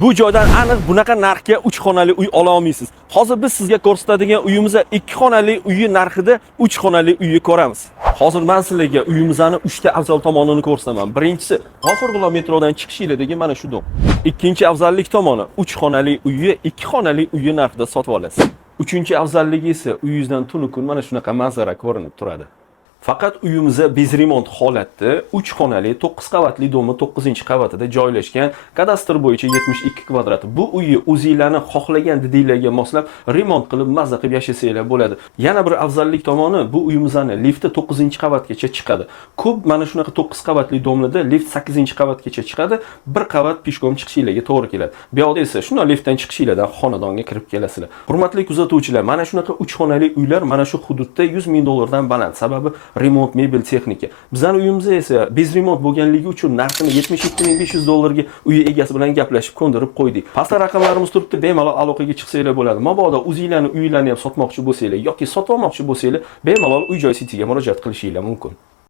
Bu joydan aniq bunaqa narxga 3 xonali uy ola olmaysiz. Hozir biz sizga ko'rsatadigan uyimizda 2 xonali uyi narxida 3 xonali uyni ko'ramiz. Hozir men sizlarga uyimizni 3 ta afzal tomonini ko'rsataman. Birinchisi, G'ofurg'ulom metrodan chiqishinglardagi mana shu dom. Ikkinchi afzallik tomoni 3 xonali uyni 2 xonali uyi narxida sotib olasiz. Uchinchi afzalligi esa uyingizdan tunu kun mana shunaqa manzara ko'rinib turadi. Faqat uyimizda bezremont holatda 3 xonali 9 qavatli domi 9-qavatida joylashgan, kadastr bo'yicha 72 kvadrat. Bu uyni o'zingizlarni xohlagan didinglarga moslab remont qilib mazza qilib yashasanglar bo'ladi. Yana bir afzallik tomoni, bu uyimizning lifti 9-qavatgacha chiqadi. Ko'p mana shunaqa 9 qavatli domlarda lift 8-qavatgacha chiqadi. Bir qavat peshkom chiqishinglarga to'g'ri keladi. Bu yoqda esa shunday liftdan chiqishinglardan xonadonga kirib kelasizlar. Hurmatli kuzatuvchilar, mana shunaqa 3 xonali uylar mana shu hududda 100 ming dollardan baland. Sababi remont, mebel, texnika. Bizning uyimizda esa bez remont bo'lganligi uchun narxini 72.500 dollarga uy egasi bilan gaplashib ko'ndirib qo'ydik. Pastda raqamlarimiz turibdi, bemalol aloqaga chiqsanglar bo'ladi. Mabodo o'zingizlarning uylarni ham sotmoqchi bo'lsanglar yoki sotib olmoqchi bo'lsanglar, bemalol uy-joy sitiga murojaat qilishinglar mumkin.